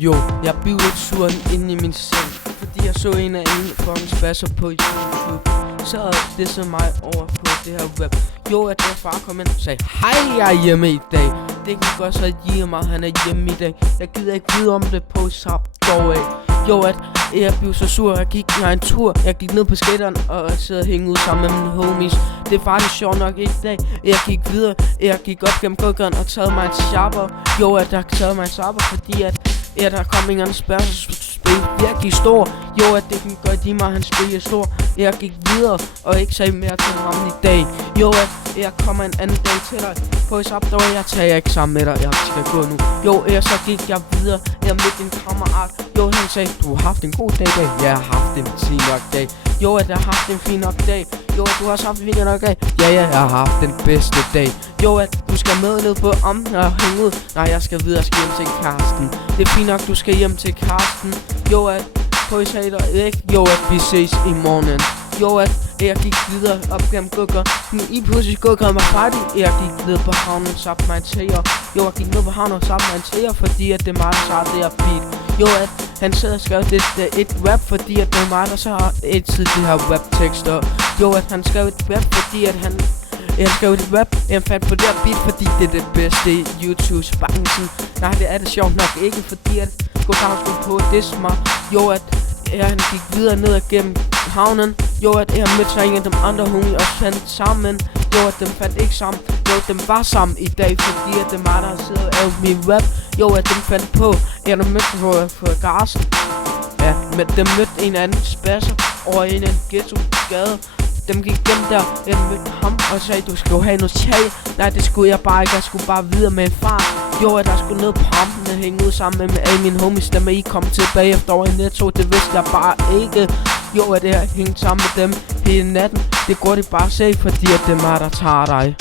Jo, jeg blev lidt sur inde i min seng, fordi jeg så en af inde for en spasser på YouTube. Så det så mig over på det her web. Jo, at der far kom ind og sagde, hej, jeg er hjemme i dag. Det kan godt så give mig, han er hjemme i dag. Jeg gider ikke vide om det på sap dog af. Jo, at jeg blev så sur, jeg gik en tur. Jeg gik ned på skateren og sidder og hænge ud sammen med mine homies. Det er faktisk sjovt nok i dag. Jeg gik videre, jeg gik op gennem gågaden og taget mig en sharper. Jo, at der taget mig en sharper, fordi at der kom en anden spil virkelig stor. Jo, at det kan godt give mig, han spil stor. Jeg gik videre og ikke sagde mere til ham i dag. Jo, at jeg kommer en anden dag til dig på sap dog, jeg tager ikke sammen med dig, jeg skal gå nu. Jo, så gik jeg videre, jeg mødte en kammerat. Jo, han sagde, du har haft en god dag i dag. Jeg har haft en fin nok dag. Jo, at jeg har haft en fin nok dag. Jo, at du har også haft en fin nok dag. Ja, jeg har haft den bedste dag. Jo, at du skal med ned på om og hænge ud. Nej, jeg skal videre, skal hjem til Karsten. Det er fint nok, du skal hjem til Karsten. Jo, at på I sagde dig ikke. Jo, at vi ses i morgen. Jo, at jeg gik videre op gennem gågaden. I pludselig gågaden var færdig. Jeg gik ned på havnen, satte mig en tæger. Jo, jeg gik ned på havnen og satte mig en tæger, fordi at det er mig, der tager det her beat. Jo, at han sidder og skrev et rap, fordi at det er mig, der så har altid de her rap-tekster. Jo, at han skrev et rap, fordi at jeg skrev et rap, jeg fandt på det her beat, fordi det er det bedste i YouTube-branchen. Nej, det er det sjovt nok ikke, fordi at Goddag skulle på diss mig. Jo, at han gik videre ned gennem havnen. Jo, at jeg mødte sig en af de andre hunde og fandt sammen. Jo, at dem fandt ikke sammen. Jo, dem var sammen i dag, fordi at det var der sidder og lavede min rap. Jo, at dem fandt på. Jeg mødte på Garsen. Ja, men dem mødte en anden spasser over en ghetto-gade. Dem gik gennem der, jeg mødte ham og sagde, du skal jo have noget tag. Nej, det skulle jeg bare ikke, jeg skulle bare videre med en far. Jo, at jeg skulle ned på rampen og hænge ud sammen med alle mine homies. Da I kom tilbage efter over i Netto, det vidste jeg bare ikke. Jo, at jeg hængte sammen med dem hele natten. Det går de bare se, fordi at det er mig, der tager dig.